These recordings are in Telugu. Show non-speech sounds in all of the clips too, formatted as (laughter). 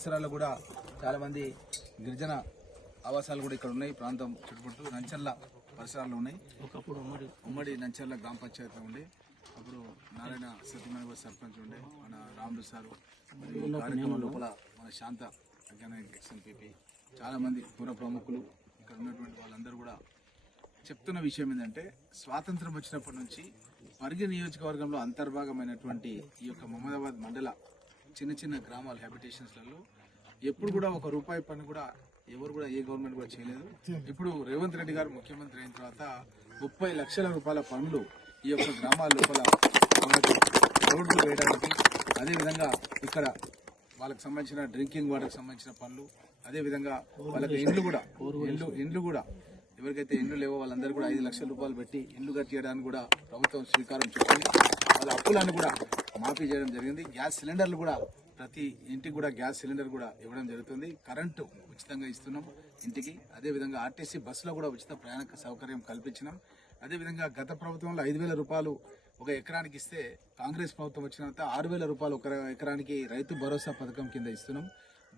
పరిసరాల్లో కూడా చాలా మంది గిరిజన ఆవాసాలు కూడా ఇక్కడ ఉన్నాయి. ప్రాంతం చుట్టుపక్కల నంచర్ల పరిసరాలు ఉన్నాయి. ఒకప్పుడు ఉమ్మడి. ఉమ్మడి నంచర్ల గ్రామ పంచాయతీ ఉండే అప్పుడు నారాయణ సత్యమణి కూడా సర్పంచ్ ఉండే మన రాములు సారు కార్యక్రమం లోపల మన శాంత ఎక్స్ఎంపీపీ చాలా మంది పూర్వ ప్రముఖులు ఇక్కడ ఉన్నటువంటి వాళ్ళందరూ కూడా చెప్తున్న విషయం ఏంటంటే స్వాతంత్రం వచ్చినప్పటి నుంచి పరిగి నియోజకవర్గంలో అంతర్భాగమైనటువంటి ఈ యొక్క మహమ్మదాబాద్ మండల చిన్న చిన్న గ్రామాల హ్యాబిటేషన్స్లలో ఎప్పుడు కూడా ఒక రూపాయి పని కూడా ఎవరు కూడా ఏ గవర్నమెంట్ కూడా చేయలేదు. ఇప్పుడు రేవంత్ రెడ్డి గారు ముఖ్యమంత్రి అయిన తర్వాత ముప్పై లక్షల రూపాయల పనులు ఈ యొక్క గ్రామాల లోపల రోడ్లు వేయడానికి అదేవిధంగా ఇక్కడ వాళ్ళకి సంబంధించిన డ్రింకింగ్ వాటర్కి సంబంధించిన పనులు అదేవిధంగా వాళ్ళకి ఇండ్లు కూడా ఇండ్లు ఇండ్లు కూడా ఎవరికైతే ఇండ్లు లేవో వాళ్ళందరూ కూడా ఐదు లక్షల రూపాయలు పెట్టి ఇండ్లు కట్టియడానికి కూడా ప్రభుత్వం శ్రీకారం చుట్టింది. వాళ్ళ అప్పులను కూడా మాఫీ చేయడం జరిగింది. గ్యాస్ సిలిండర్లు కూడా ప్రతి ఇంటికి కూడా గ్యాస్ సిలిండర్ కూడా ఇవ్వడం జరుగుతుంది. కరెంటు ఉచితంగా ఇస్తున్నాం ఇంటికి. అదేవిధంగా ఆర్టీసీ బస్సులో కూడా ఉచిత ప్రయాణ సౌకర్యం కల్పించినాం. అదేవిధంగా గత ప్రభుత్వంలో ఐదు వేల రూపాయలు ఒక ఎకరానికి ఇస్తే కాంగ్రెస్ ప్రభుత్వం వచ్చిన తర్వాత ఆరు వేల రూపాయలు ఒక ఎకరానికి రైతు భరోసా పథకం కింద ఇస్తున్నాం.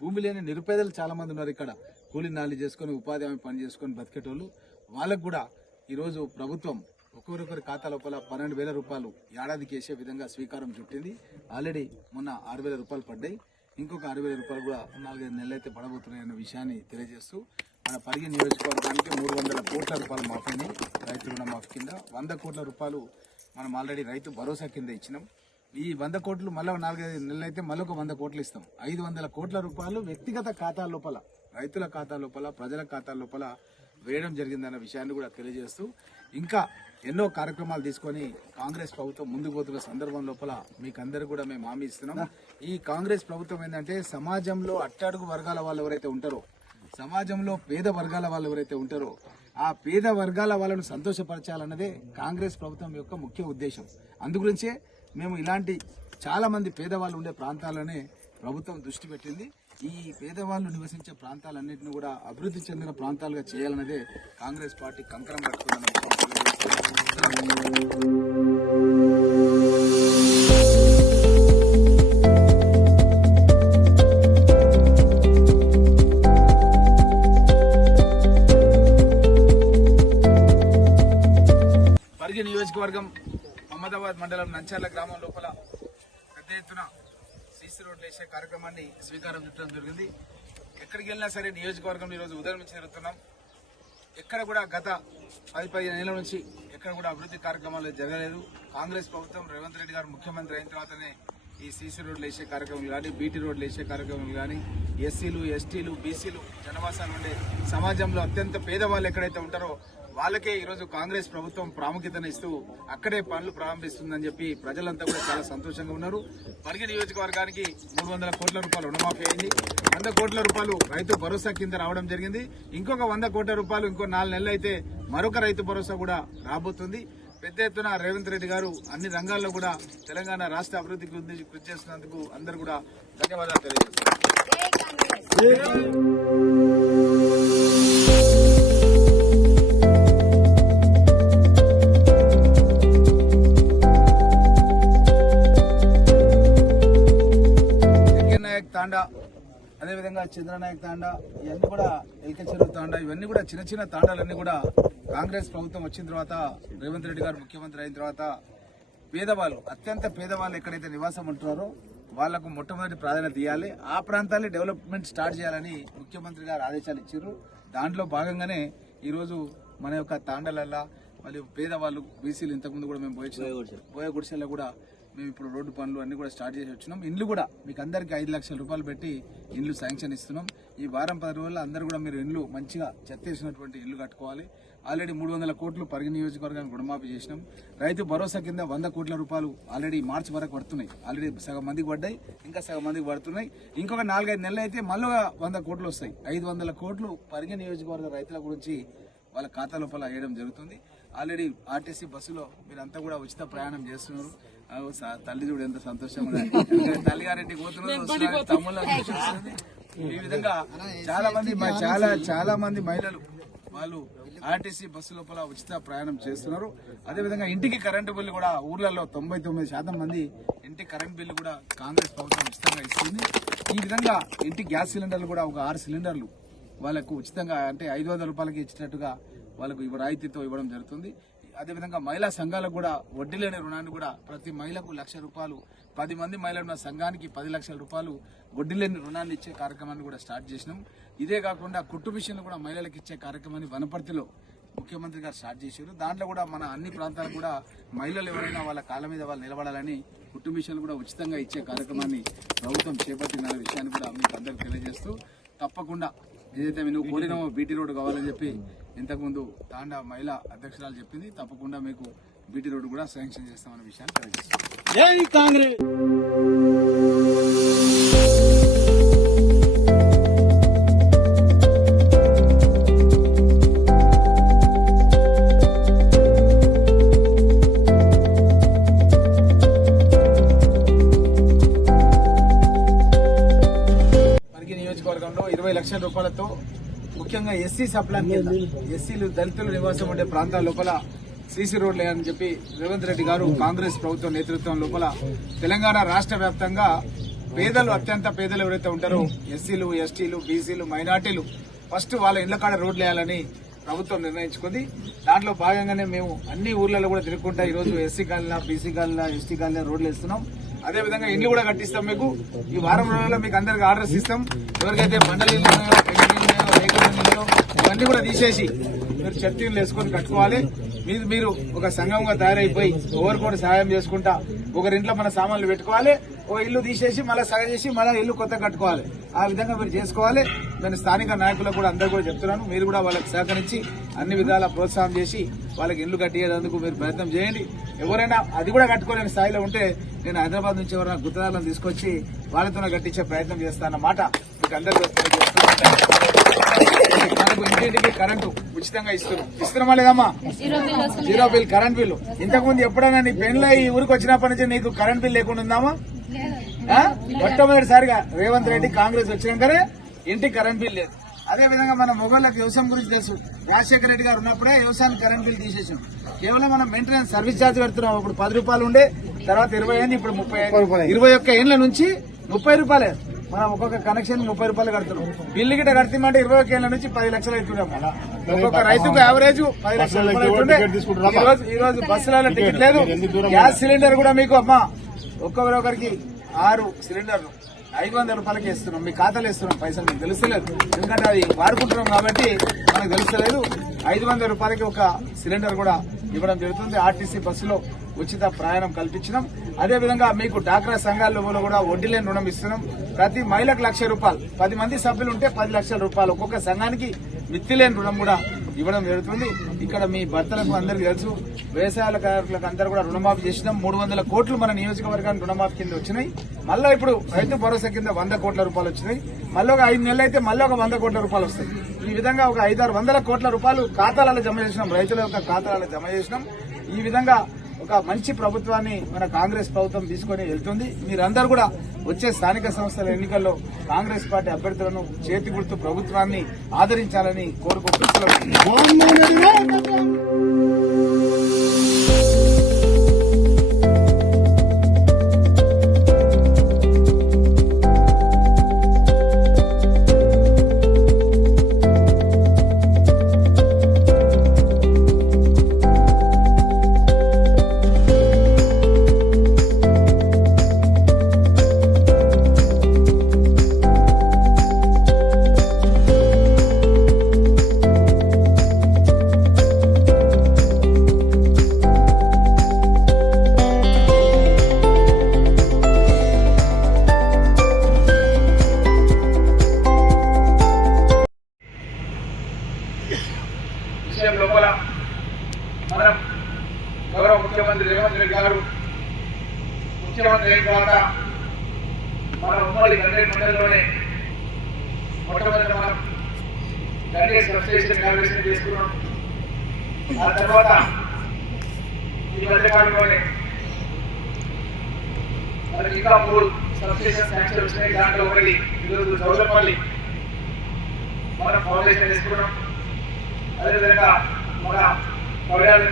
భూమి లేని నిరుపేదలు చాలామంది ఉన్నారు ఇక్కడ. కూలి నాలి చేసుకొని ఉపాధి హామీ పని చేసుకొని బతికేటోళ్ళు. వాళ్ళకు కూడా ఈరోజు ప్రభుత్వం ఒక్కొక్కరి ఖాతా లోపల పన్నెండు వేల రూపాయలు ఏడాదికి వేసే విధంగా స్వీకారం చుట్టింది. ఆల్రెడీ మొన్న ఆరు వేల రూపాయలు పడ్డాయి. ఇంకొక ఆరు వేల రూపాయలు కూడా నాలుగైదు నెలలు అయితే పడబోతున్నాయి అన్న విషయాన్ని తెలియజేస్తూ మన పరిగి నియోజకవర్గానికి మూడు వందల కోట్ల రూపాయలు మాఫీని రైతు రుణ మాఫీ కింద వంద కోట్ల రూపాయలు మనం ఆల్రెడీ రైతు భరోసా కింద ఇచ్చినాం. ఈ వంద కోట్లు మళ్ళీ నాలుగైదు నెలలు అయితే మళ్ళీ ఒక వంద కోట్లు ఇస్తాం. ఐదు వందల కోట్ల రూపాయలు వ్యక్తిగత ఖాతా లోపల రైతుల ఖాతా లోపల ప్రజల ఖాతా లోపల వేయడం జరిగిందన్న విషయాన్ని కూడా తెలియజేస్తూ ఇంకా ఎన్నో కార్యక్రమాలు తీసుకొని కాంగ్రెస్ ప్రభుత్వం ముందుకు పోతున్న సందర్భం లోపల మీకందరూ కూడా మేము హామీ ఇస్తున్నాం. ఈ కాంగ్రెస్ ప్రభుత్వం ఏంటంటే సమాజంలో అట్టడుగు వర్గాల వాళ్ళు ఎవరైతే ఉంటారో సమాజంలో పేద వర్గాల వాళ్ళు ఎవరైతే ఉంటారో ఆ పేద వర్గాల వాళ్ళను సంతోషపరచాలన్నదే కాంగ్రెస్ ప్రభుత్వం యొక్క ముఖ్య ఉద్దేశం. అందుగురించే మేము ఇలాంటి చాలామంది పేదవాళ్ళు ఉండే ప్రాంతాలనే ప్రభుత్వం దృష్టి పెట్టింది. ఈ పేదవాళ్ళు నివసించే ప్రాంతాలన్నింటినీ కూడా అభివృద్ధి చెందిన ప్రాంతాలుగా చేయాలన్నదే కాంగ్రెస్ పార్టీ కంకరం కట్టుకుందన్న పరిగి నియోజకవర్గం మహమ్మదాబాద్ మండలం నంచాల గ్రామం లోపల పెద్ద ఎత్తున సీసీ రోడ్లు వేసే కార్యక్రమాన్ని స్వీకారం చుట్టడం జరిగింది. ఎక్కడికి వెళ్ళినా సరే నియోజకవర్గంలో ఈరోజు ఉదయం నుంచి జరుగుతున్నాం. ఎక్కడ కూడా గత పది పదిహేను నెలల నుంచి ఎక్కడ కూడా అభివృద్ధి కార్యక్రమాలు జరగలేదు. కాంగ్రెస్ ప్రభుత్వం రేవంత్ రెడ్డి గారు ముఖ్యమంత్రి అయిన తర్వాతనే ఈ సీసీ రోడ్లు వేసే కార్యక్రమం కానీ బీటీ రోడ్లు వేసే కార్యక్రమం కానీ ఎస్సీలు ఎస్టీలు బీసీలు జనవాసాలు ఉండే సమాజంలో అత్యంత పేదవాళ్ళు ఎక్కడైతే ఉంటారో వాళ్ళకే ఈరోజు కాంగ్రెస్ ప్రభుత్వం ప్రాముఖ్యతను ఇస్తూ అక్కడే పనులు ప్రారంభిస్తుందని చెప్పి ప్రజలంతా కూడా చాలా సంతోషంగా ఉన్నారు. పరిగి నియోజకవర్గానికి మూడు వందల కోట్ల రూపాయలు రుణమాఫీ అయింది. వంద కోట్ల రూపాయలు రైతు భరోసా కింద రావడం జరిగింది. ఇంకొక వంద కోట్ల రూపాయలు ఇంకో నాలుగు నెలలు అయితే మరొక రైతు భరోసా కూడా రాబోతుంది. పెద్ద ఎత్తున రేవంత్ రెడ్డి గారు అన్ని రంగాల్లో కూడా తెలంగాణ రాష్ట్ర అభివృద్ధికి ఉద్దేశి- కృషి చేస్తున్నందుకు అందరూ కూడా ధన్యవాదాలు తెలియజేస్తున్నారు. తాండా అదేవిధంగా చంద్రనాయక్ తాండా ఇవన్నీ కూడా ఎల్కే చెరువు తాండా ఇవన్నీ కూడా చిన్న చిన్న తాండాలన్నీ కూడా కాంగ్రెస్ ప్రభుత్వం వచ్చిన తర్వాత రేవంత్ రెడ్డి గారు ముఖ్యమంత్రి అయిన తర్వాత పేదవాళ్ళు అత్యంత పేదవాళ్ళు ఎక్కడైతే నివాసం ఉంటున్నారో వాళ్ళకు మొట్టమొదటి ప్రాధాన్యత ఇవ్వాలి. ఆ ప్రాంతాన్ని డెవలప్మెంట్ స్టార్ట్ చేయాలని ముఖ్యమంత్రి గారు ఆదేశాలు ఇచ్చారు. దాంట్లో భాగంగానే ఈరోజు మన యొక్క తాండలల్లా మరియు పేదవాళ్ళు బీసీలు ఇంతకుముందు కూడా మేము పోయి పోయే గుడిసెల్లో కూడా మేము ఇప్పుడు రోడ్డు పనులు అన్ని కూడా స్టార్ట్ చేసి వచ్చినాం. ఇండ్లు కూడా మీకు అందరికీ ఐదు లక్షల రూపాయలు పెట్టి ఇండ్లు శాంక్షన్ ఇస్తున్నాం. ఈ వారం పది రోజుల్లో అందరూ కూడా మీరు ఇండ్లు మంచిగా చెత్తేసినటువంటి ఇల్లు కట్టుకోవాలి. ఆల్రెడీ మూడు వందల కోట్లు పరిగి నియోజకవర్గానికి రుణమాఫీ చేసినాం. రైతు భరోసా కింద వంద కోట్ల రూపాయలు ఆల్రెడీ మార్చి వరకు పడుతున్నాయి. ఆల్రెడీ సగం మందికి పడ్డాయి ఇంకా సగం మందికి పడుతున్నాయి. ఇంకొక నాలుగైదు నెలలు అయితే మళ్ళీ వంద కోట్లు వస్తాయి. ఐదు వందల కోట్లు పరిగి నియోజకవర్గ రైతుల గురించి వాళ్ళ ఖాతా లోపల వేయడం జరుగుతుంది. ఆల్రెడీ ఆర్టీసీ బస్సులో మీరంతా కూడా ఉచిత ప్రయాణం చేస్తున్నారు. తల్లి చూడు ఎంత సంతోషంగా. (laughs) ఎందుకంటే తల్లి గారింటికి పోతున్నారు వస్తున్నారు, తమ్ముళ్ళ చూసి వస్తుంది. ఈ విధంగా చాలా మంది చాలా చాలా మంది మహిళలు వాళ్ళు ఆర్టీసీ బస్సు లోపల ఉచిత ప్రయాణం చేస్తున్నారు అదేవిధంగా ఇంటికి కరెంటు బిల్లు కూడా ఊర్లలో తొంభై తొమ్మిది శాతం మంది ఇంటి కరెంట్ బిల్లు కూడా కాంగ్రెస్ ప్రభుత్వం ఉచితంగా ఇస్తుంది ఈ విధంగా ఇంటి గ్యాస్ సిలిండర్లు కూడా ఒక ఆరు సిలిండర్లు వాళ్ళకు ఉచితంగా అంటే ఐదు వందల రూపాయలకి ఇచ్చినట్టుగా వాళ్ళకు రాయితీతో ఇవ్వడం జరుగుతుంది అదేవిధంగా మహిళా సంఘాలకు కూడా వడ్డీ లేని రుణాన్ని కూడా ప్రతి మహిళకు లక్ష రూపాయలు పది మంది మహిళలు ఉన్న సంఘానికి పది లక్షల రూపాయలు వడ్డీ లేని రుణాన్ని ఇచ్చే కార్యక్రమాన్ని కూడా స్టార్ట్ చేసినాం. ఇదే కాకుండా కుట్టు మిషన్లు కూడా మహిళలకు ఇచ్చే కార్యక్రమాన్ని వనపర్తిలో ముఖ్యమంత్రి గారు స్టార్ట్ చేశారు. దాంట్లో కూడా మన అన్ని ప్రాంతాలు కూడా మహిళలు ఎవరైనా వాళ్ళ కాళ్ళ మీద వాళ్ళు నిలబడాలని కుట్టు మిషన్లు కూడా ఉచితంగా ఇచ్చే కార్యక్రమాన్ని ప్రభుత్వం చేపట్టిన విషయాన్ని కూడా మీకు అందరికీ తెలియజేస్తూ తప్పకుండా ఏదైతే నువ్వు కోరినామో బీటీ రోడ్డు కావాలని చెప్పి ఇంతకుముందు తాండా మహిళా అధ్యక్షురాలు చెప్పింది. తప్పకుండా మీకు బీటీ రోడ్డు కూడా శాంక్షన్ చేస్తామనే విషయాన్ని తెలియజేస్తాం కాంగ్రెస్! ఎస్సీ సప్లాన్ కింద ఎస్సీలు దళితులు నివాసం ఉండే ప్రాంతాల లోపల సీసీ రోడ్లు అని చెప్పి రేవంత్ రెడ్డి గారు కాంగ్రెస్ ప్రభుత్వం నేతృత్వం లోపల తెలంగాణ రాష్ట్ర వ్యాప్తంగా పేదలు అత్యంత పేదలు ఎవరైతే ఉంటారో ఎస్సీలు ఎస్టీలు బీసీలు మైనార్టీలు ఫస్ట్ వాళ్ళ ఇళ్ళ కాడ రోడ్లు వేయాలని ప్రభుత్వం నిర్ణయించుకుంది. దాంట్లో భాగంగానే మేము అన్ని ఊర్లలో కూడా తిరుగుకుంటా ఈ రోజు SC colony BC colony ST colony రోడ్లు వేస్తున్నాం. అదే విధంగా ఇల్లు కూడా కట్టిస్తాం మీకు. ఈ వారం రోజుల్లో మీకు అందరికి ఆర్డర్స్ ఇస్తాం. ఎవరికైతే మండలి ఇవన్నీ కూడా తీసేసి మీరు చర్చలు వేసుకొని కట్టుకోవాలి. మీరు మీరు ఒక సంఘంగా తయారైపోయి ఎవరు కూడా సహాయం చేసుకుంటా ఒకరింట్లో మన సామాన్లు పెట్టుకోవాలి. ఓ ఇల్లు తీసేసి మళ్ళీ సగ చేసి మళ్ళీ ఇల్లు కొత్త కట్టుకోవాలి. ఆ విధంగా మీరు చేసుకోవాలి. నేను స్థానిక నాయకులకు కూడా అందరూ కూడా చెప్తున్నాను. మీరు కూడా వాళ్ళకి సహకరించి అన్ని విధాలా ప్రోత్సాహం చేసి వాళ్ళకి ఇల్లు కట్టించేందుకు మీరు ప్రయత్నం చేయండి. ఎవరైనా అది కూడా కట్టుకోలేని స్థాయిలో ఉంటే నేను హైదరాబాద్ నుంచి ఎవరైనా గుత్తదారులను తీసుకొచ్చి వాళ్ళతో కట్టించే ప్రయత్నం చేస్తానన్నమాట. మీకు అందరికీ మనకు ఇంటింటికి కరెంటు ఉచితంగా ఇస్తున్నాం ఇస్తున్నామా లేదమ్మా? Zero bill current bill. ఇంతకు ముందు ఎప్పుడైనా నీ పెన్లో ఈ ఊరికి వచ్చినప్పటి నుంచి నీకు కరెంట్ బిల్ లేకుండా ఉందామా? మొట్టమొదటిసారిగా రేవంత్ రెడ్డి కాంగ్రెస్ వచ్చినాకనే ఇంటికి కరెంట్ బిల్ లేదు. అదే విధంగా మన మొబైల్కి వ్యవసాయం గురించి తెలుసు. రాజశేఖర రెడ్డి గారు ఉన్నప్పుడే వ్యవసాయానికి కరెంట్ బిల్ తీసేసాం కేవలం మనం మెయింటెనెన్స్ సర్వీస్ ఛార్జ్ పెడుతున్నాం. ఇప్పుడు పది రూపాయలు ఉండే తర్వాత ఇరవై అయింది ఇప్పుడు ముప్పై. ఇరవై ఒక్క ఏళ్ళ నుంచి ముప్పై రూపాయలే. మనం ఒక్కొక్క కనెక్షన్ ముప్పై రూపాయలు కడుతున్నాం. బిల్లు గిట్ట కడితేమంటే ఇరవై ఏళ్ళ నుంచి పది లక్షలు అవుతుండే ఒక్కొక్క రైతుకు యావరేజ్ పది లక్షల అవుతుండే. ఈ రోజు బస్సులలో టికెట్ లేదు. గ్యాస్ సిలిండర్ కూడా మీకు అమ్మా ఒక్కొక్కరికి ఆరు సిలిండర్లు. ఐదు వందల రూపాయలకి ఇస్తున్నాం. మీ ఖాతాలో ఇస్తున్నాం పైసలు. మీకు తెలుస్తలేదు. ఎందుకంటే అది వాడుకుంటున్నాం కాబట్టి మనకు తెలుస్తలేదు. ఐదు వందల రూపాయలకి ఒక సిలిండర్ కూడా ఇవ్వడం జరుగుతుంది. ఆర్టీసీ బస్సులో ఉచిత ప్రయాణం కల్పించడం అదేవిధంగా మీకు డాక్రా సంఘాల్లో కూడా వడ్డీ లేని రుణం ఇస్తున్నాం. ప్రతి మహిళకు లక్ష రూపాయలు. పది మంది సభ్యులు ఉంటే పది లక్షల రూపాయలు. ఒక్కొక్క సంఘానికి మిత్తిలేని రుణం కూడా ఇవ్వడం జరుగుతుంది. ఇక్కడ మీ భర్తలకు అందరికీ తెలుసు వ్యవసాయాల కార్మికులకు అందరూ కూడా రుణమాఫీ చేసినాం. మూడు వందల కోట్లు మన నియోజకవర్గానికి రుణమాఫీ కింద వచ్చినాయి. మళ్ళీ ఇప్పుడు రైతు భరోసా కింద వంద కోట్ల రూపాయలు వచ్చినాయి. మళ్ళీ ఒక ఐదు నెలలు అయితే మళ్ళీ ఒక వంద కోట్ల రూపాయలు వస్తాయి. ఈ విధంగా ఒక ఐదారు వందల కోట్ల రూపాయలు ఖాతాలలో జమ చేసినాం. రైతుల యొక్క ఖాతాలలో జమ చేసినాం. ఈ విధంగా ఒక మంచి ప్రభుత్వాన్ని మన కాంగ్రెస్ ప్రభుత్వం తీసుకొని వెళ్తుంది. మీరందరూ కూడా వచ్చే స్థానిక సంస్థల ఎన్నికల్లో కాంగ్రెస్ పార్టీ అభ్యర్థులను చేతి గుర్తు ప్రభుత్వాన్ని ఆదరించాలని కోరుకుంటున్నారు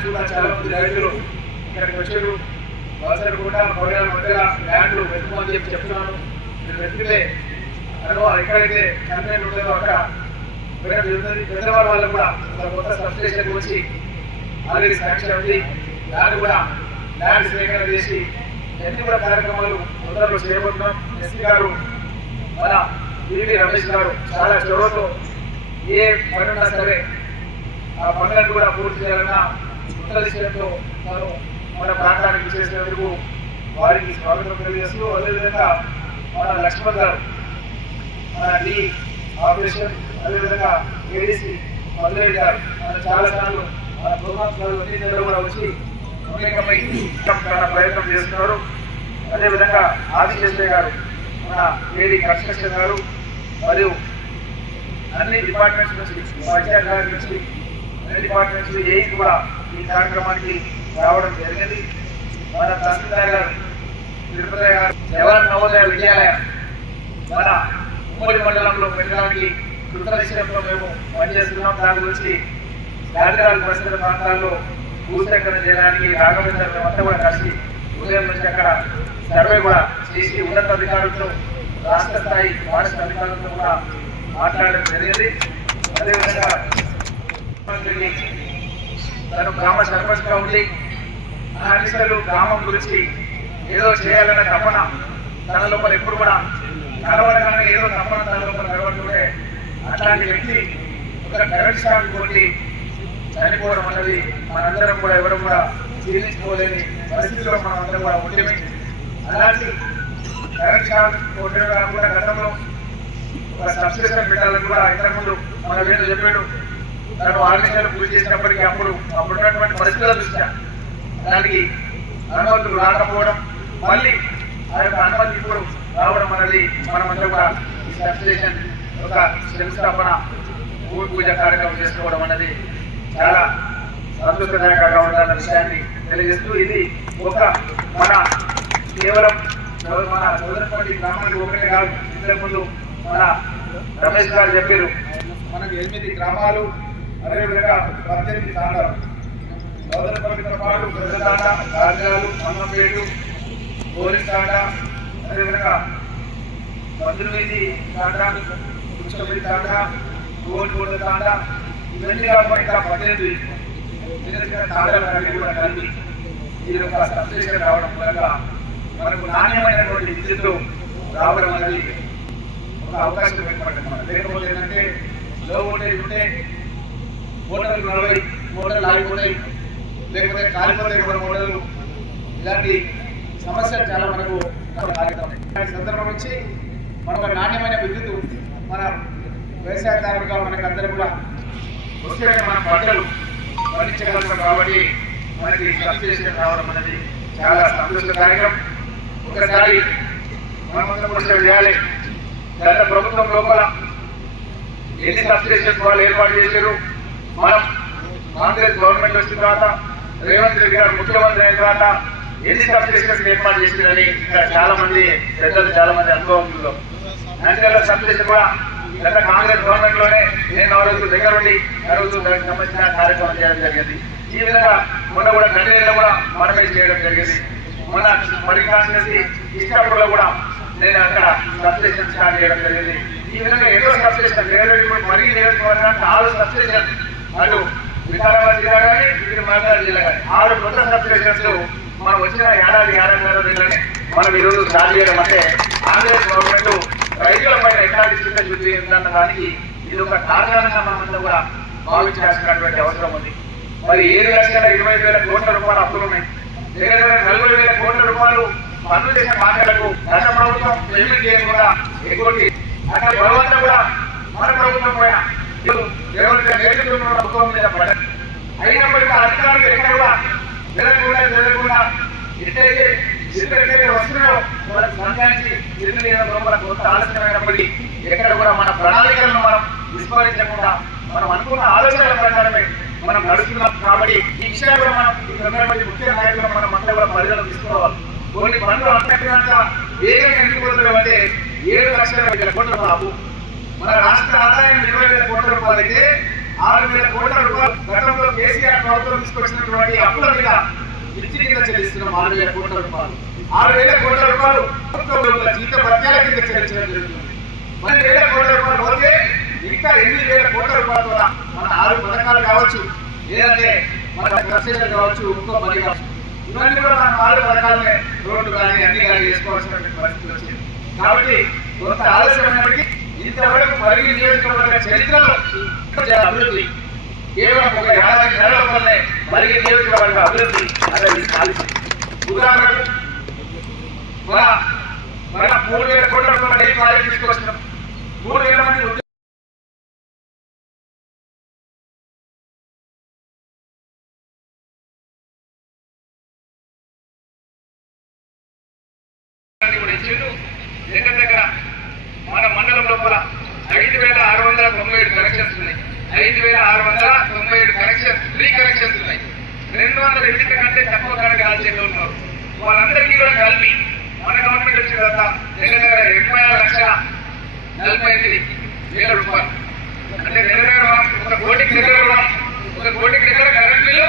కూడా చాలా మంది రైతులు ఇక్కడికి వచ్చారు. వలసలు కూడా కొరియాల మధ్యలో ల్యాండ్లు వెతుకోమని చెప్పి చెప్తున్నాను మీరు వెతికితే అదో ఎక్కడైతే కంప్లైంట్ ఉంటుందో అక్కడ వేరే వాళ్ళు కూడా ఒక కొత్త సబ్స్టేషన్ వచ్చి ఆల్రెడీ శాంక్షన్ ఉంది. దాన్ని కూడా ల్యాండ్ సేకరణ చేసి అన్ని కూడా కార్యక్రమాలు తొందరలో చేయబోతున్నాం. ఎస్పీ గారు మన పివి రమేష్ గారు చాలా చొరవతో ఏ పని ఉన్నా సరే ఆ పనులను కూడా పూర్తి చేయాలన్నా ఉత్తరదిశతో తాను మన ప్రాంతానికి చేసినందుకు వారికి స్వాగతం తెలియజేస్తూ అదేవిధంగా మన లక్ష్మణ్ గారు మన డి ఆపరేషన్ అదేవిధంగా ఏడీసీ మల్లయ్య గారు మన చాలా సార్లు మన ప్రోగ్రామ్స్ అన్నింటిలో కూడా వచ్చి మమేకమై తన ప్రయత్నం చేస్తున్నారు. అదేవిధంగా ఆదిశేషయ్య గారు మన ఏడీ కన్స్ట్రక్షన్ గారు మరియు అన్ని డిపార్ట్మెంట్స్ నుంచి పంచాయత్ గారి నుంచి అన్ని డిపార్ట్మెంట్స్ కూడా ఈ కార్యక్రమానికి రావడం జరిగింది. మన తహసీల్దార్ గారు తిరుపతి గారు జవహర్ నవోదయ విద్యాలయం మన ఉమ్మడి మండలంలో పెట్టడానికి కృతనిశ్చయంతో మేము పనిచేస్తున్నాం. దాని గురించి గాంధీరాజు పరిసర ప్రాంతాల్లో భూసేకరణ చేయడానికి రాఘవేంద్ర మేమంతా కూడా కలిసి ఉదయం నుంచి అక్కడ సర్వే కూడా చేసి ఉన్నత అధికారులతో రాష్ట్ర స్థాయి రాష్ట్ర అధికారులతో కూడా మాట్లాడడం జరిగింది. అదేవిధంగా తను గ్రామ సర్పంచ్గా ఉండి అనిసలు గ్రామం గురించి ఏదో చేయాలనే తపన తన లోపల ఎప్పుడు కూడా కలవడగానే ఏదో తపన తన లోపల కలవడుతుంటే అట్లాంటి వ్యక్తి ఒక కరెంట్ షాక్ కొట్టి చనిపోవడం అన్నది మనందరం కూడా ఎవరు కూడా జీర్ణించుకోలేని పరిస్థితిలో మనం అందరం కూడా ఉంటే అలాంటి కరెంట్ షాక్ కొట్టడం కాకుండా గతంలో ఒక సబ్స్క్రిప్షన్ పెట్టాలని కూడా ఇంతకుముందు మన వీళ్ళు చెప్పాడు. తను ఆర్గనైజర్ పూజ చేసినప్పటికీ అప్పుడు అప్పుడు ఉన్నటువంటి పరిస్థితుల దృష్ట్యా దానికి అనుమతులు రాకపోవడం మళ్ళీ ఆ యొక్క అనుమతి ఇప్పుడు రావడం అనేది మనమంతా కూడా ఈ సబ్స్టేషన్ ఒక శంకుస్థాపన భూమి పూజ కార్యక్రమం చేసుకోవడం అనేది చాలా సంతోషదాయకంగా ఉండాలన్న విషయాన్ని తెలియజేస్తూ ఇది ఒక మన కేవలం మన చదువుపల్లి గ్రామానికి ఒకటే కాదు ఇంతకు ముందు మన రమేష్ గారు చెప్పారు మనకు ఎనిమిది గ్రామాలు అదేవిధంగా పద్దెనిమిది తాండాలు సోదరపల్లితో పాటు పెద్దతాండ రాజాలు అన్నపేటు గోరింతాండ అదేవిధంగా మందులవీధి తాండ కృష్ణవీధి తాండ గోల్గూడ తాండ ఇవన్నీ కాకుండా ఇంకా పద్దెనిమిది తాండాలు అన్ని కూడా కలిపి ఇది సబ్స్టేషన్ రావడం మూలంగా మనకు నాణ్యమైనటువంటి విద్యుత్తు రావడం అనేది ఒక అవకాశం ఏర్పడింది లేకపోతే ఏంటంటే లో వోల్టేజ్ ఉంటే మోటార్లు నలభై మోటార్లు ఆగిపోతాయి లేకపోతే కాలిపోతాయి కూడా మోటార్లు. ఇలాంటి సమస్యలు చాలా మనకు ఇలాంటి సందర్భం నుంచి మన నాణ్యమైన విద్యుత్ మన వ్యవసాయదారులుగా మనకు అందరూ కూడా వస్తే మన పంటలు పండించగలుగుతాం కాబట్టి మనకి సబ్సిడేషన్ రావడం అనేది చాలా సంతోషదాయకం ఒకసారి మనమంతా కూడా చేయాలి గత ప్రభుత్వం లోపల ఎన్ని సబ్స్టేషన్స్ వాళ్ళు ఏర్పాటు చేశారు? మనం కాంగ్రెస్ గవర్నమెంట్ వచ్చిన తర్వాత రేవంత్ రెడ్డి గారు ముఖ్యమంత్రి అయిన తర్వాత ఎన్ని సబ్స్టేషన్స్ ఏర్పాటు చేసిందని ఇక్కడ చాలా మంది పెద్దలు చాలా మంది అనుభవంలో నంద్యాల సబ్స్టేషన్ కూడా గత కాంగ్రెస్ గవర్నమెంట్లోనే నేను ఆ రోజు దగ్గర ఉండి ఆ రోజు దానికి సంబంధించిన కార్యక్రమం చేయడం జరిగింది. ఈ విధంగా మొన్న కూడా గండిలో కూడా మనమే చేయడం జరిగింది. మొన్న మరి కాంగ్రెస్ ఇష్టాపూర్లో కూడా నేను అక్కడ సబ్స్టేషన్ స్టార్ట్ చేయడం జరిగింది. ఈ విధంగా ఎన్నో సబ్స్టేషన్ ఇప్పుడు మరీ నియోజకవర్గానికి ఆరు సబ్స్టేషన్ అటు వికారాబాద్ జిల్లా కానీ ఇటు మంగళ జిల్లా కానీ ఆరు కొత్త సబ్స్టేషన్స్ మనం వచ్చిన ఏడాది ఏడాది జిల్లానే మనం ఈరోజు స్టార్ట్ చేయడం అంటే ఆంధ్రప్రదేశ్ గవర్నమెంట్ రైతుల పైన ఎట్లాంటి చింత చూపిందన్న దానికి ఇది ఒక కారణంగా మనమంతా కూడా భావించాల్సినటువంటి అవసరం ఉంది. మరి ఏడు లక్షల ఇరవై వేల కోట్ల రూపాయలు అప్పులు ఉన్నాయి. దగ్గర దగ్గర నలభై వేల కోట్ల రూపాయలు పనులు చేసిన మాటలకు గత ప్రభుత్వం పేమెంట్ చేయకుండా ఎక్కువ అక్కడ బలవంతా కూడా మన ప్రభుత్వం పైన నేతృత్వంలో ప్రభుత్వం మీద పడ్డది అయినప్పటికీ అధికారులు ఎక్కడ కూడా జరగకుండా జరగకుండా ఎట్లయితే ఎక్కడికైతే వస్తున్నాయో వాళ్ళకి సంఘానికి నిర్ణయం లోపల కొంత ఆలస్యమైనప్పటికీ ఎక్కడ కూడా మన ప్రణాళికలను మనం విస్మరించకుండా మనం అనుకున్న ఆలోచనల ప్రకారమే మనం నడుస్తున్నాం. కాబట్టి ఈ విషయాలు కూడా మనం ఈ ఉన్నటువంటి ముఖ్య నాయకులు మనం అంతా కూడా పరిగణన తీసుకోవాలి. కొన్ని పనులు అత్యంత వేగంగా ఎందుకు అంటే ఏడు లక్షల కోట్ల బాబు మన రాష్ట్ర ఆదాయం ఇరవై వేల కోట్ల రూపాయలు అయితే ఆరు వేల కోట్ల రూపాయలు గతంలో కేసీఆర్ ప్రభుత్వం తీసుకొచ్చినటువంటి అప్పుల మీద మిర్చి కింద చెల్లిస్తున్నాం ఆరు వేల కోట్ల రూపాయలు. ఆరు వేల కోట్ల రూపాయలు ప్రభుత్వం జీత భత్యాల కింద చెల్లించడం జరుగుతుంది. పన్నెండు వేల కోట్ల రూపాయలు పోతే ఇంకా ఎనిమిది వేల కోట్ల రూపాయల ద్వారా మన ఆరు పథకాలు కావచ్చు లేదంటే మన కన్సెషన్ కావచ్చు ఇంకో పని కావచ్చు. ఇవన్నీ కూడా మనం ఆరు పథకాలనే రోడ్డు కానీ అన్ని కానీ చేసుకోవాల్సిన పరిస్థితి వచ్చింది. కాబట్టి కొంత ఆలస్యమైనప్పటికీ ఇంతవరకు పరిగి నియోజకవర్గ చరిత్రలో అభివృద్ధి కేవలం ఒక ఏడాది నెలల వల్లనే పరిగి నియోజకవర్గ అభివృద్ధి అనేది సాధించింది. ఉదాహరణకు మన మూడు వేల కోట్ల రూపాయలు ఏ ప్రాజెక్ట్ తీసుకొచ్చినాం? మూడు వేల మంది ఉద్యోగులు కూడా ఇచ్చిండు దగ్గర దగ్గర మన మండలం లోపల ఐదు వేల ఆరు వందల తొంభై ఏడు కనెక్షన్స్ ఉన్నాయి. ఐదు వేల ఆరు వందల తొంభై ఏడు కనెక్షన్స్ ఫ్రీ కనెక్షన్స్ ఉన్నాయి. రెండు వందల ఎనిమిది కంటే తక్కువ కనుక కాల్చేట్లు ఉన్నారు వాళ్ళందరికీ కూడా కలిపి మన గవర్నమెంట్ వచ్చిన తర్వాత దగ్గర దగ్గర ఎనభై ఆరు లక్షల నలభై ఎనిమిది వేల రూపాయలు. అంటే దగ్గర దగ్గర ఒక కోటికి దగ్గర ఒక కోటికి దగ్గర కరెంట్ బిల్లు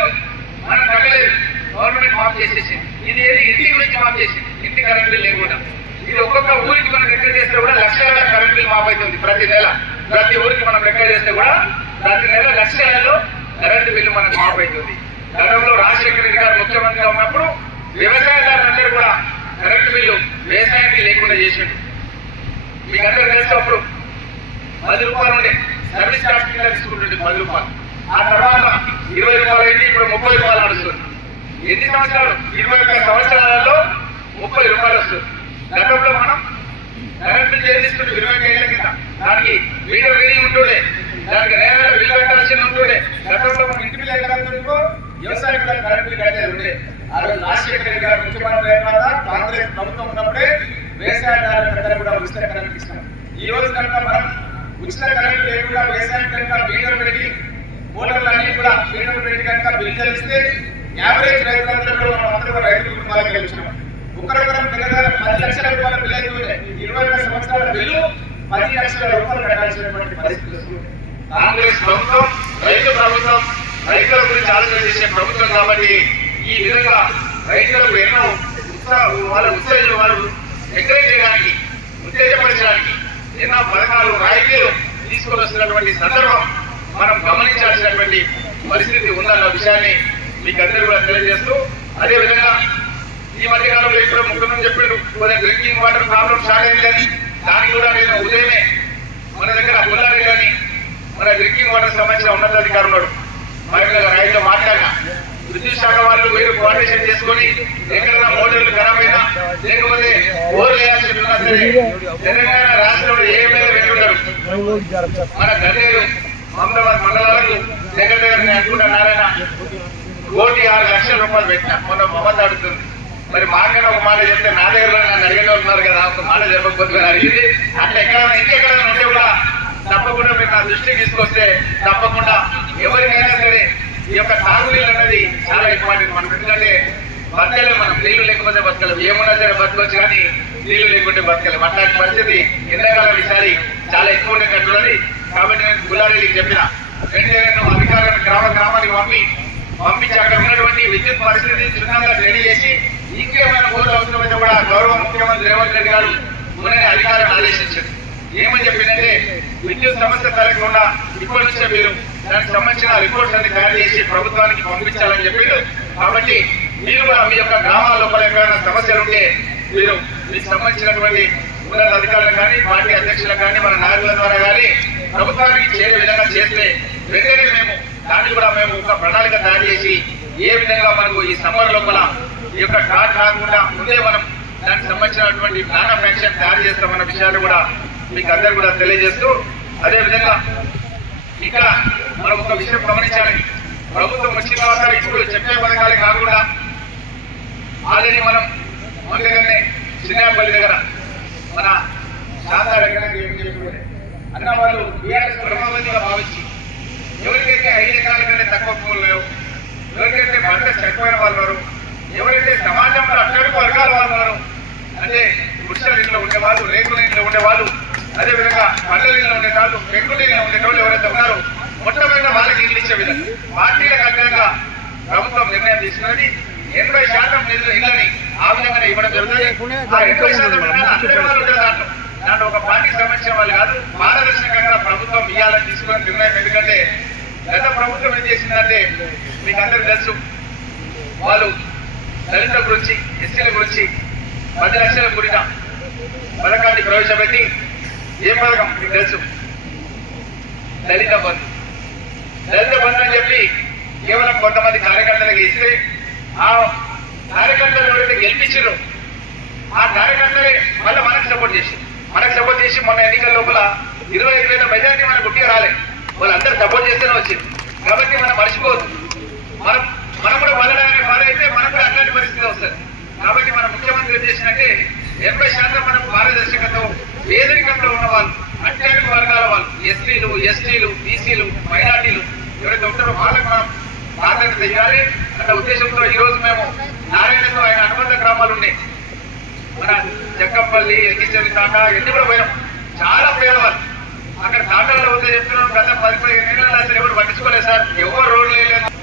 మనం కట్టలేదు. గవర్నమెంట్ మాఫ్ చేసేసింది. ఇది ఏది? ఇంటి గురించి మాఫ్ చేసింది. ఇంటి కరెంట్ బిల్ లేకుండా. ఇది ఒక్కొక్క ఊరికి మనం లెక్క చేస్తే కూడా లక్షల కరెంట్ బిల్ మాఫ్ అవుతుంది ప్రతి నెల. ప్రతి ఊరికి మనం లెక్క చేస్తే కూడా ప్రతి నెల లక్షలలో కరెంట్ బిల్లు మనకు మాఫ్ అవుతుంది. గతంలో రాజశేఖర రెడ్డి గారు ముఖ్యమంత్రిగా ఉన్నప్పుడు వ్యవసాయదారులందరూ కూడా కరెంట్ బిల్లు వ్యవసాయానికి లేకుండా చేసిండు మీకు అందరూ తెలిసి అప్పుడు పది రూపాయలు ఉండే సర్వీస్ చార్జ్ కింద తీసుకుంటుండే పది రూపాయలు. ఆ తర్వాత ఇరవై రూపాయలు అయింది ఇప్పుడు ముప్పై రూపాయలు నడుస్తుంది. ఎన్ని సంవత్సరాలు? ఇరవై ఒక్క సంవత్సరాలలో ముప్పై రూపాయలు వస్తుంది. గతంలో మనం కరెంట్ చేసిస్తుంది ఇరవై ఒక్క ఏళ్ళ కింద దానికి వీడియో రీడింగ్ ఉంటుండే. దానికి నేల బిల్ కట్టాల్సి ఉంటుండే. గతంలో మనం ఇంటి బిల్ ఎక్కడ వ్యవసాయం కూడా బిల్ కరెంట్ కట్టేది ఉండే. ఆ రోజు రాజశేఖర గారు ముఖ్యమంత్రి అయిన కాంగ్రెస్ ప్రభుత్వం ఉన్నప్పుడే వ్యవసాయదారులందరూ కూడా ఉచిత కరెంట్ ఇస్తాం ఈ రోజు కనుక మనం ఉచిత కరెంట్ లేకుండా వ్యవసాయం కనుక మీటర్ పెట్టి మోటార్లన్నీ కూడా మీటర్ పెట్టి కనుక బిల్ చెల్లిస్తే యావరేజ్ రైతులందరూ కూడా మనం అందరూ కూడా రైతు కుటుంబాలకు గెలిచినాం. ఒకరొకరం దగ్గర పది లక్షల రూపాయల బిల్లు ఇరవై ఒక్క సంవత్సరాల బిల్లు పది లక్షల రూపాయలు కట్టాల్సినటువంటి పరిస్థితులు కాంగ్రెస్ ప్రభుత్వం రైతు ప్రభుత్వం రైతుల గురించి ఆలోచన చేసే ప్రభుత్వం కాబట్టి ఈ విధంగా రైతులకు ఎన్నో ఉత్సాహ వాళ్ళ ఉత్తేజం వాళ్ళు ఎంకరేజ్ చేయడానికి ఉత్తేజపరచడానికి ఎన్నో పథకాలు రాయితీలు తీసుకొని సందర్భం మనం గమనించాల్సినటువంటి పరిస్థితి ఉందన్న విషయాన్ని మీకు అందరూ కూడా తెలియజేస్తూ అదేవిధంగా ఈ మధ్య కాలంలో ఇప్పుడు ముఖ్యమంత్రి చెప్పిండు కొంచెం డ్రింకింగ్ వాటర్ ప్రాబ్లం స్టార్ట్ అయిందని దానికి కూడా నేను ఉదయమే మన దగ్గర పుల్లారెడ్డి అని మన డ్రింకింగ్ వాటర్ సంబంధించిన ఉన్నతాధికారి ఉన్నాడు మహిళల రైతులు మాట్లాడినా. విద్యుత్ శాఖ వాళ్ళు మీరు కోఆర్డినేషన్ చేసుకొని ఎక్కడైనా మోటార్లు ఖరాబ్ అయినా లేకపోతే ఓర్ వేయాల్సి ఉన్నా సరే తెలంగాణ రాష్ట్రంలో ఏ మీద పెట్టుకుంటారు మన గన్నేరు అహ్మదాబాద్ మండలాలకు దగ్గర దగ్గర నేను అనుకుంటా నారాయణ కోటి ఆరు లక్షల రూపాయలు పెట్టిన మొన్న మమత అడుగుతుంది మరి మాకన్నా ఒక మాట చెప్తే నా దగ్గర నన్ను అడిగిన ఉన్నారు కదా ఒక మాట చెప్పకపోతే అడిగింది. అట్లా ఎక్కడైనా ఇంకెక్కడైనా ఉంటే కూడా తప్పకుండా మీరు నా దృష్టికి తీసుకొస్తే తప్పకుండా ఎవరికైనా సరే ఈ యొక్క తాగునీళ్ళు అనేది చాలా ఇంపార్టెంట్ మనం. ఎందుకంటే బతకలేం మనం నీళ్ళు లేకపోతే బతకలేము ఏమున్నా సరే బతకొచ్చు కానీ నీళ్ళు లేకుంటే బతకలేము అట్లాంటి పరిస్థితి ఎండాకాలం ఈసారి చాలా ఎక్కువ ఉండేటట్టున్నది కాబట్టి నేను గుల్లారెడ్డికి చెప్పిన వెంటనే నేను అధికారులను గ్రామ గ్రామానికి పంపి పంపించి అక్కడ ఉన్నటువంటి విద్యుత్ పరిస్థితి చిన్నగా రెడీ చేసి ఇంకేమైనా బోర్డు అవసరమైతే కూడా గౌరవ ముఖ్యమంత్రి రేవంత్ రెడ్డి గారు మొన్న అధికారులను ఆదేశించారు. ఏమని చెప్పిందంటే విద్యుత్ సమస్య తరగకుండా ఇప్పటి నుంచే మీరు దానికి సంబంధించిన రిపోర్ట్స్ అన్ని తయారు చేసి ప్రభుత్వానికి పంపించాలని చెప్పారు. కాబట్టి మీరు కూడా మీ యొక్క గ్రామాల లోపల ఎక్కడైనా సమస్యలు ఉంటే మీరు మీకు సంబంధించినటువంటి ఉన్నత అధికారులు కానీ పార్టీ అధ్యక్షులకు కానీ మన నాయకుల ద్వారా కానీ ప్రభుత్వానికి చేరే విధంగా చేస్తే వెంటనే మేము దాన్ని కూడా మేము ఒక ప్రణాళిక తయారు చేసి ఏ విధంగా మనకు ఈ సమ్మర్ లోపల ఈ యొక్క ఘాట్ కాకుండా ముందే మనం దానికి సంబంధించినటువంటి ప్లాన్ ఆఫ్ యాక్షన్ తయారు చేస్తామన్న విషయాలు కూడా మీకు అందరు కూడా తెలియజేస్తూ అదే విధంగా ఇక్కడ మనం ఒక విషయం గమనించాలి. ప్రభుత్వం వచ్చిన తర్వాత ఇప్పుడు చెప్పే పథకాలే కాకుండా ఆల్రెడీ మనం మన దగ్గరనే చిన్నపల్లి దగ్గర మన శాంతా దగ్గర అన్న వాళ్ళు బీఆర్ఎస్ భావించి ఎవరికైతే ఐదు ఎకరాల కంటే తక్కువ భూములు లేవు ఎవరికైతే పంట చనిపోయిన వాళ్ళు వారు ఎవరైతే సమాజంలో అట్టడుగు వర్గాల వాళ్ళు ఉన్నారు అంటే గుడిసెల ఇంట్లో ఉండేవాళ్ళు రేకుల ఇంట్లో ఉండేవాళ్ళు అదే విధంగా పల్లెల ఇంట్లో ఉండేవాళ్ళు పెంకుల ఇంట్లో ఉండేవాళ్ళు ఎవరైతే ఉన్నారో మొట్టమొదటి ఇల్లు ఇచ్చే విధంగా పార్టీలకు అతీతంగా ప్రభుత్వం నిర్ణయం తీసుకున్నది. ఎనభై శాతం నిధులు ఇళ్ళని ఆ విధంగానే ఇవ్వడం జరుగుతుంది. ఆ ఎనభై శాతం అందరి వాళ్ళు దాంట్లో దాంట్లో ఒక పార్టీ సంబంధించిన వాళ్ళు కాదు పారదర్శకంగా ప్రభుత్వం ఇవ్వాలని తీసుకున్న నిర్ణయం ఎందుకంటే గత ప్రభుత్వం ఏం చేసిందంటే మీకు అందరికి తెలుసు వాళ్ళు దళితుల గురించి ఎస్సీల గురించి పది లక్షల కూడిన పథకాన్ని ప్రవేశపెట్టి ఏ పథకం మీకు తెలుసు? దళిత బంధు. దళిత బంధు అని చెప్పి కేవలం కొంతమంది కార్యకర్తలకు ఇస్తే ఆ కార్యకర్తలు ఎవరైతే గెలిపించారో ఆ కార్యకర్తలే మళ్ళీ మనకు సపోర్ట్ చేసి మనకు సపోర్ట్ చేసి మొన్న ఎన్నికల లోపల ఇరవై ఐదు వేల మెజార్టీ మనకు గుట్టిగా రాలేదు వాళ్ళందరూ సపోర్ట్ చేస్తేనే వచ్చింది కాబట్టి మనం మర్చిపోవద్దు. మనం మనం కూడా వదలడానికి పాలైతే మనకు కూడా అట్లాంటి పరిస్థితి వస్తుంది. కాబట్టి మన ముఖ్యమంత్రి ఏం చేసినట్టే ఎనభై శాతం మనం పారదర్శకతో పేదరికంలో ఉన్న వాళ్ళు అత్యధిక వర్గాల వాళ్ళు ఎస్సీలు ఎస్టీలు బీసీలు మైనార్టీలు ఎవరైతే ఉంటారో వాళ్ళకి మనం ప్రాధాన్యత ఇవ్వాలి అన్న ఉద్దేశంతో ఈ రోజు మేము నారాయణతో ఆయన అనుబంధ గ్రామాలు ఉన్నాయి మన జక్కంపల్లి ఎక్కించని తాట ఎన్ని కూడా పోయాం చాలా పేదవాళ్ళు. అక్కడ తాటాలో ఉంటే చెప్తున్నాం గత పది పదిహేను ఏళ్ళ అసలు ఎవరు పట్టించుకోలేదు సార్. ఎవరు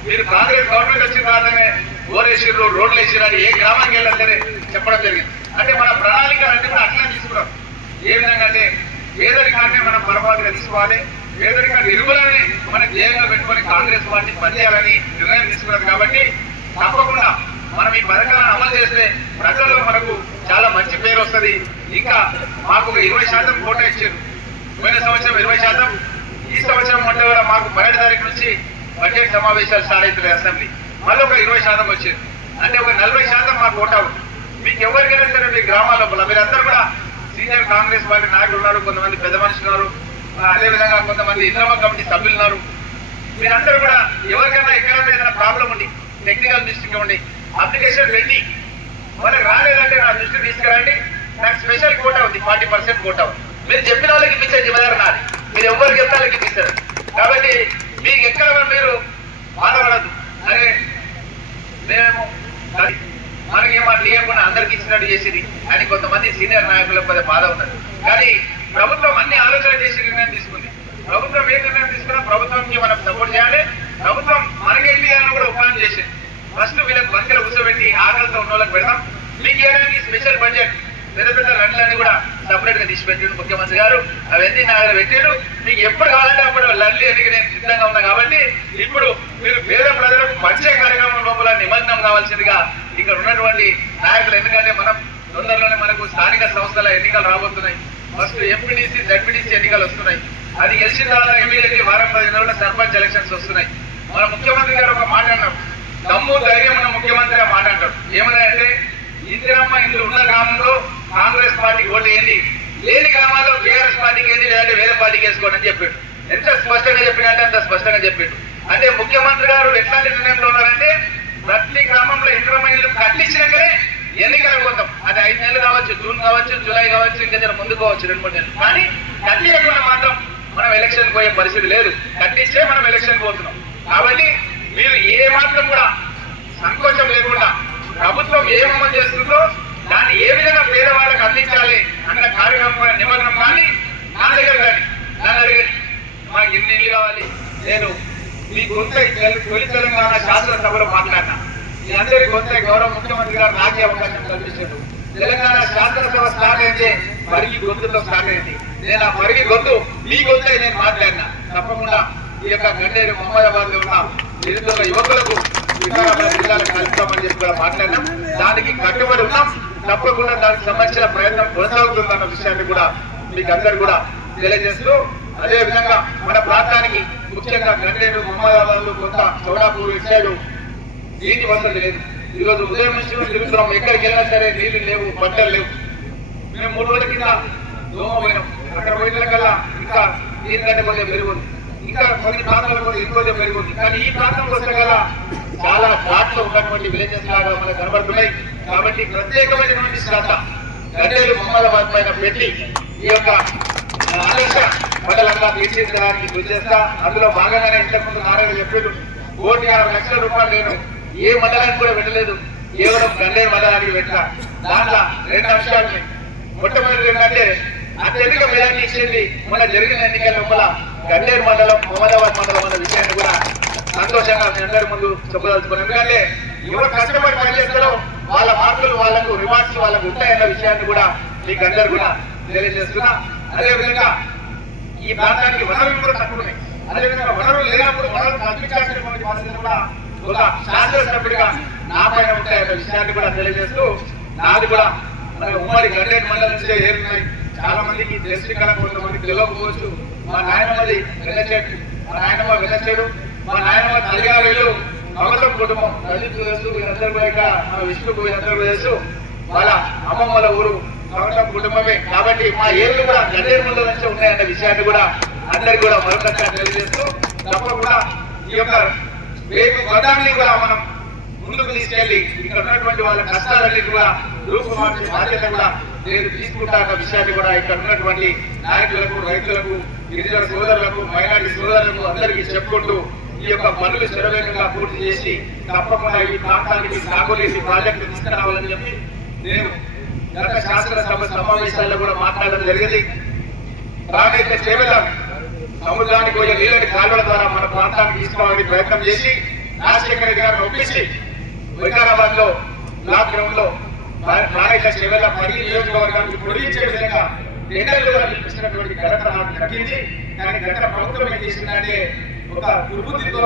మీరు కాంగ్రెస్ గవర్నమెంట్ వచ్చిన రాగానే ఓరేసిర్రు రోడ్లు వేసిర్రు అని ఏ గ్రామానికి వెళ్ళాలి చెప్పడం జరిగింది. అంటే మన ప్రణాళిక అన్ని కూడా అట్లా తీసుకున్నాం. ఏ విధంగా అంటే పేదరికాన్ని మనం పరమాదిగా తీసుకోవాలి పేదరిక ఎరువులని మన ధ్యేయంగా పెట్టుకొని కాంగ్రెస్ పార్టీ పనిచేయాలని నిర్ణయం తీసుకున్నది కాబట్టి తప్పకుండా మనం ఈ పథకాలను అమలు చేస్తే ప్రజల్లో మనకు చాలా మంచి పేరు వస్తది. ఇంకా మాకు ఒక ఇరవై శాతం కోట ఇచ్చారు. పోయిన సంవత్సరం ఇరవై శాతం ఈ సంవత్సరం మొన్న మాకు పన్నెండు తారీఖు నుంచి బడ్జెట్ సమావేశాలు స్టార్ట్ అవుతున్నాయి అసెంబ్లీ. మళ్ళీ ఒక ఇరవై శాతం వచ్చింది. అంటే ఒక నలభై శాతం మాకు కోటా ఉంది మీకు ఎవరికైనా సరే మీ గ్రామాల లోపల మీరందరూ కూడా సీనియర్ కాంగ్రెస్ పార్టీ నాయకులు ఉన్నారు కొంతమంది పెద్ద మనుషులు ఉన్నారు అదేవిధంగా కొంతమంది ఇంద్రమ కమిటీ సభ్యులు ఉన్నారు. మీరందరూ కూడా ఎవరికైనా ఎక్కడైనా ఏదైనా ప్రాబ్లం ఉండి టెక్నికల్ దృష్టికి ఉండి అప్లికేషన్ పెట్టి వాళ్ళకి రాలేదంటే నా దృష్టి తీసుకురండి. నాకు స్పెషల్ కోటా ఉంది ఫార్టీ పర్సెంట్ కోటా ఉంది. మీరు చెప్పిన వాళ్ళకి ఇప్పించే జిమ్మదారు నాది. మీరు ఎవరికి చెప్తే వాళ్ళకి ఇప్పిస్తారు. కాబట్టి మీకు ఎక్కడ మీరు బాధపడద్దు అరే మేము మనకి మాట లేకుండా అందరికి ఇచ్చినట్టు చేసింది. అని కొంతమంది సీనియర్ నాయకుల పదే బాధ ఉన్నది. కానీ ప్రభుత్వం అన్ని ఆలోచన చేసి నిర్ణయం తీసుకుంది. ప్రభుత్వం ఏ నిర్ణయం తీసుకున్నా ప్రభుత్వంకి మనం సపోర్ట్ చేయాలి. ప్రభుత్వం మనకి ఏం చేయాలని కూడా ఉపాయం చేసింది. ఫస్ట్ వీళ్ళకి బంతిలో కూర్చోబెట్టి ఆకలితో ఉన్న వాళ్ళకి పెడదాం మీకు ఏడానికి స్పెషల్ బడ్జెట్ పెద్ద పెద్ద లండ్లన్నీ కూడా సపరేట్గా తీసి పెట్టిండు ముఖ్యమంత్రి గారు. అవన్నీ నా దగ్గర పెట్టారు మీకు ఎప్పుడు కావాలంటే అప్పుడు లల్లి ఎన్నిక నేను సిద్ధంగా ఉన్నా కాబట్టి ఇప్పుడు మీరు పేద ప్రజలకు పంచే కార్యక్రమం లోపల నిమగ్నం కావాల్సిందిగా ఇక్కడ ఉన్నటువంటి నాయకులు ఎందుకంటే మనం తొందరలోనే మనకు స్థానిక సంస్థల ఎన్నికలు రాబోతున్నాయి. ఫస్ట్ ఎంపీడీసీ జడ్పీడీసీ ఎన్నికలు వస్తున్నాయి. అది గెలిచిన తర్వాత ఇమీడియట్లీ వారం పది నెలల సర్పంచ్ ఎలక్షన్స్ వస్తున్నాయి. మన ముఖ్యమంత్రి గారు ఒక మాట అన్నారు. దమ్ము ధైర్యం ఉన్న ముఖ్యమంత్రి ఆ మాట అంటారు. ఏమన్నా అంటే ఇందిరమ్మ ఇందులో ఉన్న గ్రామంలో కాంగ్రెస్ పార్టీకి ఓటు వేయండి లేని గ్రామాల్లో బీఆర్ఎస్ పార్టీకి ఏంది లేదంటే వేరే పార్టీకి వేసుకోండి అని చెప్పాడు. ఎంత స్పష్టంగా చెప్పినట్టే అంత స్పష్టంగా చెప్పాడు. అంటే ముఖ్యమంత్రి గారు ఎట్లాంటి నిర్ణయంలో ఉన్నారంటే ప్రతి గ్రామంలో ఇందిరమ్మ ఇల్లు కట్టించినాకనే ఎన్నికలకు పోతాం. అది ఐదు నెలలు కావచ్చు జూన్ కావచ్చు జూలై కావచ్చు ఇంకా ముందు కావచ్చు రెండు మూడు నెలలు. కానీ కట్టించకుండా మాత్రం మనం ఎలక్షన్ పోయే పరిస్థితి లేదు. కట్టించే మనం ఎలక్షన్ పోతున్నాం. కాబట్టి మీరు ఏ మాత్రం కూడా సంకోచం లేకుండా ప్రభుత్వం ఏ అమలు చేస్తుందో దాన్ని ఏ విధంగా పేదవాళ్ళకి అందించాలి అన్న కార్యక్రమం నిమగ్నం కానీ నా దగ్గర కానీ నా దగ్గర మాకు ఇన్ని ఇల్లు కావాలి? నేను మీ కొంత తొలి తెలంగాణ శాసనసభలో మాట్లాడినా. మీ అందరి కొంత గౌరవ ముఖ్యమంత్రి గారు నాకే అవకాశం కల్పించారు. తెలంగాణ శాసనసభ స్టార్ట్ అయితే మరిగి గొంతుతో స్టార్ట్ అయింది. నేను ఆ మరిగి గొంతు మీ గొంతే నేను మాట్లాడినా. తప్పకుండా ఈ యొక్క గండేరు మహమ్మదాబాద్లో ఉన్న నిరుద్యోగ యువకులకు వికారాబాద్ జిల్లాలో కలుపుతామని చెప్పి కూడా మాట్లాడినాం. దానికి కట్టుబడి ఉన్నాం. తప్పకుండా దానికి సంబంధించిన ప్రయత్నం కొనసాగుతుందన్న విషయాన్ని కూడా మీకు అందరు కూడా తెలియజేస్తూ అదే విధంగా మన ప్రాంతానికి ముఖ్యంగా గండేరు మహమ్మదాబాద్ కొంత చౌడాపూర్ ఇటు నీటి వసతి లేదు. ఈరోజు ఉదయం నుంచి తిరుగుతున్నాం. ఎక్కడికి వెళ్ళినా సరే నీళ్ళు లేవు బట్టలు లేవు. మేము మూడు రోజుల కింద దోమ పోయినాం. అక్కడ పోయిన కల్లా ఇంకా దీనికంటే కొంచెం పెరుగుంది. ఇంకా కొన్ని ప్రాంతాల్లో కూడా ఇంకొంచెం పెరుగుంది. కానీ ఈ ప్రాంతంకి వస్తే కదా చాలా ఘాట్లో ఉన్నటువంటి విలేజెస్ లాగా మనకు కనబడుతున్నాయి. కాబట్టి ప్రత్యేకమైనటువంటి శ్రద్ధ గంటేలు మొహమ్మదాబాద్ పైన పెట్టి ఈ యొక్క ఆదర్శ మండలంగా తీర్చిదిద్దడానికి కృషి చేస్తా. అందులో భాగంగానే ఇంతకుముందు నారాయణ చెప్పారు కోటి ఆరు లక్షల రూపాయలు నేను ఏ మండలానికి కూడా పెట్టలేదు కేవలం గండేరు మండలానికి పెట్టిన. దాంట్లో రెండు అంశాలని మొట్టమొదటి ఏంటంటే అత్యధిక మెజార్టీ ఇచ్చింది మన జరిగిన ఎన్నికల లోపల గండేరు మండలం మొహమ్మదాబాద్ మండలం అన్న విషయాన్ని కూడా సంతోషంగా మీ అందరి ముందు చెప్పదలుచుకున్నాను. ఎందుకంటే ఎవరు కష్టపడి పనిచేస్తారో వాళ్ళ మార్కులు వాళ్ళకు రివార్డ్స్ వాళ్ళకు ఉంటాయన్న విషయాన్ని కూడా మీకు అందరు కూడా తెలియజేస్తున్నా. అదేవిధంగా ఈ ప్రాంతానికి వనరులు కూడా తక్కువ అదేవిధంగా వనరులు లేనప్పుడు వనరులు కల్పించాల్సినటువంటి బాధ్యత కూడా ఒక శాసనసభ్యుడిగా నా పైన ఉంటాయన్న విషయాన్ని కూడా తెలియజేస్తూ నాది కూడా మన ఉమ్మడి గండే మండలం నుంచే ఏరున్నాయి. చాలా మందికి తెలిసి కదా కొంతమంది తెలియకపోవచ్చు మా నాయనమ్మది వెళ్ళచేటు మా నాయనమ్మ వెళ్ళచేడు అధికారులు అమలం కుటుంబం. రజిత్ తెలుసు వీళ్ళందరూ కూడా ఇక్కడ విష్ణు వీళ్ళందరూ తెలుసు వాళ్ళ అమ్మమ్మల ఊరు మగతం కుటుంబమే. కాబట్టి మా ఏళ్ళు కూడా గంటేరు ముందు నుంచే ఉన్నాయన్న విషయాన్ని కూడా అందరికి కూడా మరొకసారి తెలియజేస్తూ తప్పకుండా ఈ యొక్క రేపు గతాన్ని కూడా మనం ముందుకు తీసుకెళ్ళి ఇక్కడ ఉన్నటువంటి వాళ్ళ కష్టాలన్నీ కూడా రూపుమార్చే బాధ్యత కూడా నేను తీసుకుంటాన్న విషయాన్ని కూడా ఇక్కడ ఉన్నటువంటి నాయకులకు రైతులకు గిరిజన సోదరులకు మైనార్టీ సోదరులకు అందరికీ చెప్పుకుంటూ ఈ యొక్క పనులు శరవేగంగా పూర్తి చేసి తప్పకుండా ఈ ప్రాంతానికి సాగులేసి ప్రాజెక్టు తీసుకురావాలని చెప్పి నేను గత శాసనసభ సమావేశాల్లో కూడా మాట్లాడడం జరిగింది. ప్రాణైతే చేవెళ్ళం సముద్రానికి పోయే నీళ్ళని కాలువల ద్వారా మన ప్రాంతానికి తీసుకోవాలని ప్రయత్నం చేసి రాజశేఖర గారిని ఒప్పించి వికారాబాద్లో బ్లాక్ గ్రౌండ్లో ప్రాణైత చేవెళ్ళ పది నియోజకవర్గానికి పొడిగించే విధంగా టెండర్లు కూడా పిలిపించినటువంటి ఘటన నాకు దక్కింది. కానీ గత ప్రభుత్వం ఏం చేసిందంటే ఒక దుర్బుద్ధితో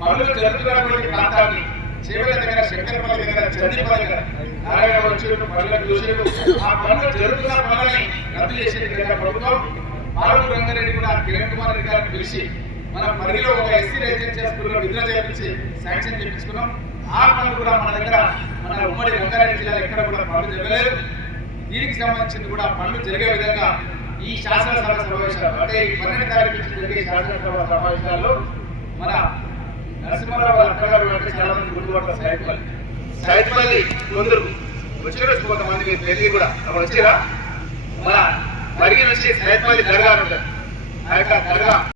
పనులు జరుగుతున్నటువంటి ప్రాంతాన్ని చేవెళ్ళ దగ్గర శంకరపల్లి దగ్గర చంద్రపల్లి దగ్గర నారాయణ వచ్చినట్టు పనులకు చూసినట్టు ఆ పనులు జరుగుతున్న పనులని రద్దు చేసేది గత ప్రభుత్వం. ఆరోగ్య రంగారెడ్డి కూడా కిరణ్ కుమార్ రెడ్డి గారిని పిలిచి మన పరిధిలో ఒక ఎస్సీ రెసిడెన్షియల్ స్కూల్లో విడుదల చేపించి శాంక్షన్ చేయించుకున్నాం ఆ పనులు కూడా మన దగ్గర మన ఉమ్మడి రంగారెడ్డి జిల్లాలో ఎక్కడ కూడా పనులు జరగలేదు. దీనికి సంబంధించింది కూడా పనులు జరిగే విధంగా ఈ శాసనసభ సమావేశాలు అంటే ఈ పన్నెండు తారీఖు జరిగే శాసనసభ సమావేశాల్లో మన నరసింహారావు అత్తగారు అంటే చాలా మంది గుర్తుపడతారు సైట్పల్లి. సైట్పల్లి కొందరు వచ్చారు కొంతమంది మీరు తెలియ కూడా. అక్కడ వచ్చిరా? మన మరిగి నుంచి సైట్పల్లి దర్గా ఉంటుంది ఆ యొక్క దర్గా.